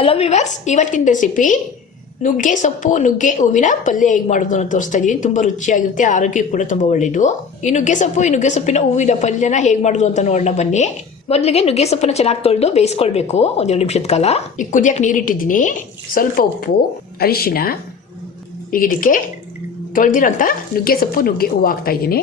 Hello viewers, ಇವತ್ತಿನ recipe ನುಗ್ಗೆ ಸೊಪ್ಪು ನುಗ್ಗೆ ಹೂವಿನ ಪಲ್ಯ ಹೇಗೆ ಮಾಡೋದು ಅಂತ ತೋರಿಸ್ತಾ ಇದ್ದೀನಿ. ತುಂಬ ರುಚಿಯಾಗಿರುತ್ತೆ, ಆರೋಗ್ಯಕ್ಕೆ ಕೂಡ ತುಂಬ ಒಳ್ಳೆಯದು. ಈ ನುಗ್ಗೆ ಸೊಪ್ಪಿನ ಹೂವಿನ ಪಲ್ಯನ ಹೇಗೆ ಮಾಡೋದು ಅಂತ ನೋಡೋಣ ಬನ್ನಿ. ಮೊದಲಿಗೆ ನುಗ್ಗೆ ಸೊಪ್ಪನ್ನ ಚೆನ್ನಾಗಿ ತೊಳೆದು ಬೇಯಿಸ್ಕೊಳ್ಬೇಕು. 1-2 ನಿಮಿಷದ ಕಾಲ. ಈಗ ಕುದಿಯಕ್ಕೆ ನೀರಿಟ್ಟಿದ್ದೀನಿ. ಸ್ವಲ್ಪ ಉಪ್ಪು, ಅರಿಶಿನ. ಈಗ ಇದಕ್ಕೆ ತೊಳೆದಿರೋಂಥ ನುಗ್ಗೆ ಸೊಪ್ಪು ನುಗ್ಗೆ ಹೂವು ಹಾಕ್ತಾ ಇದ್ದೀನಿ.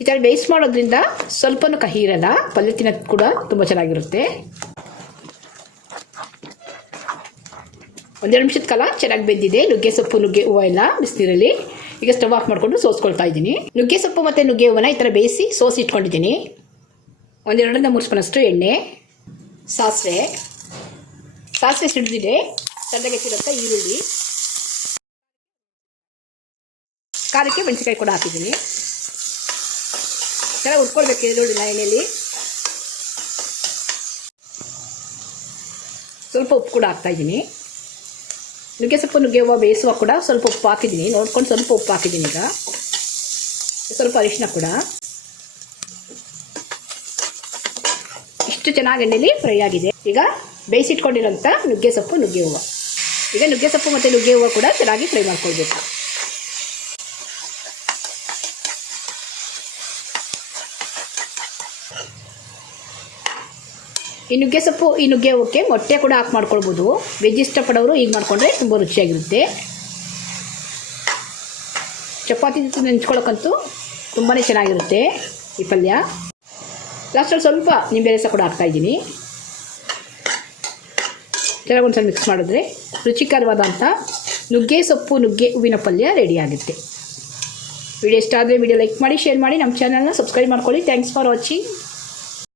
ಈ ಥರ ಬೇಯಿಸ್ ಮಾಡೋದ್ರಿಂದ ಸ್ವಲ್ಪನೂ ಕಹಿ ಇರಲ್ಲ, ಪಲ್ಯ ತಿನ್ನೋದು ಕೂಡ ತುಂಬ ಚೆನ್ನಾಗಿರುತ್ತೆ. 1-2 ನಿಮಿಷದ ಕಾಲ ಚೆನ್ನಾಗಿ ಬೆಂದಿದೆ ನುಗ್ಗೆ ಸೊಪ್ಪು ನುಗ್ಗೆ ಹೂವು ಎಲ್ಲ ಬಿಸಿನೀರಲ್ಲಿ. ಈಗ ಸ್ಟವ್ ಆಫ್ ಮಾಡಿಕೊಂಡು ಸೋಸ್ಕೊಳ್ತಾ ಇದ್ದೀನಿ. ನುಗ್ಗೆ ಸೊಪ್ಪು ಮತ್ತು ನುಗ್ಗೆ ಹೂವನ್ನ ಈ ಥರ ಬೇಯಿಸಿ ಸೋಸಿ ಇಟ್ಕೊಂಡಿದ್ದೀನಿ. 1-2-3 ಸ್ಪೂನಷ್ಟು ಎಣ್ಣೆ, ಸಾಸಿವೆ ಸಿಡಿದಿದೆ, ಸಣ್ಣಗೆ ಹೆಚ್ಚಿರೋಂಥ ಈರುಳ್ಳಿ, ಖಾರಕ್ಕೆ ಮೆಣಸಿನಕಾಯಿ ಕೂಡ ಹಾಕಿದ್ದೀನಿ. ಚೆನ್ನಾಗಿ ಉಟ್ಕೊಳ್ಬೇಕು ಈರುಳ್ಳಿನ ಎಣ್ಣೆಯಲ್ಲಿ. ಸ್ವಲ್ಪ ಉಪ್ಪು ಕೂಡ ಹಾಕ್ತಾ ಇದ್ದೀನಿ. ನುಗ್ಗೆ ಸೊಪ್ಪು ನುಗ್ಗೆ ಹೂವು ಬೇಯಿಸುವಾಗ ಕೂಡ ಸ್ವಲ್ಪ ಉಪ್ಪು ಹಾಕಿದ್ದೀನಿ, ನೋಡ್ಕೊಂಡು ಸ್ವಲ್ಪ ಉಪ್ಪು ಹಾಕಿದ್ದೀನಿ. ಈಗ ಸ್ವಲ್ಪ ಅರಿಶಿನ ಕೂಡ. ಇಷ್ಟು ಚೆನ್ನಾಗಿ ಎಣ್ಣೆಯಲ್ಲಿ ಫ್ರೈ ಆಗಿದೆ. ಈಗ ಬೇಯಿಸಿಟ್ಕೊಂಡಿರೋಂಥ ನುಗ್ಗೆ ಸೊಪ್ಪು ನುಗ್ಗೆ ಹೂವು. ಈಗ ನುಗ್ಗೆ ಸೊಪ್ಪು ಮತ್ತು ನುಗ್ಗೆ ಹೂವು ಕೂಡ ಚೆನ್ನಾಗಿ ಫ್ರೈ ಮಾಡ್ಕೊಳ್ಬೇಕು. ಈ ನುಗ್ಗೆ ಸೊಪ್ಪು ಈ ನುಗ್ಗೆ ಹೂವಕ್ಕೆ ಮೊಟ್ಟೆ ಕೂಡ ಹಾಕಿ ಮಾಡ್ಕೊಳ್ಬೋದು. ವೆಜ್ ಇಷ್ಟಪಡೋರು ಈಗ ಮಾಡಿಕೊಂಡ್ರೆ ತುಂಬ ರುಚಿಯಾಗಿರುತ್ತೆ. ಚಪಾತಿ ಜೊತೆ ನೆಂಚ್ಕೊಳ್ಳೋಕ್ಕಂತೂ ತುಂಬಾ ಚೆನ್ನಾಗಿರುತ್ತೆ ಈ ಪಲ್ಯ. ಲಾಸ್ಟಲ್ಲಿ ಸ್ವಲ್ಪ ನಿಂಬೆ ರಸ ಕೂಡ ಹಾಕ್ತಾಯಿದ್ದೀನಿ. ಚೆನ್ನಾಗಿ ಒಂದ್ಸಲ ಮಿಕ್ಸ್ ಮಾಡಿದ್ರೆ ರುಚಿಕರವಾದಂಥ ನುಗ್ಗೆ ಸೊಪ್ಪು ನುಗ್ಗೆ ಹೂವಿನ ಪಲ್ಯ ರೆಡಿಯಾಗುತ್ತೆ. ವಿಡಿಯೋ ಇಷ್ಟ ಆದರೆ ವಿಡಿಯೋ ಲೈಕ್ ಮಾಡಿ, ಶೇರ್ ಮಾಡಿ, ನಮ್ಮ ಚಾನಲ್ನ ಸಬ್ಸ್ಕ್ರೈಬ್ ಮಾಡ್ಕೊಳ್ಳಿ. Thanks for watching.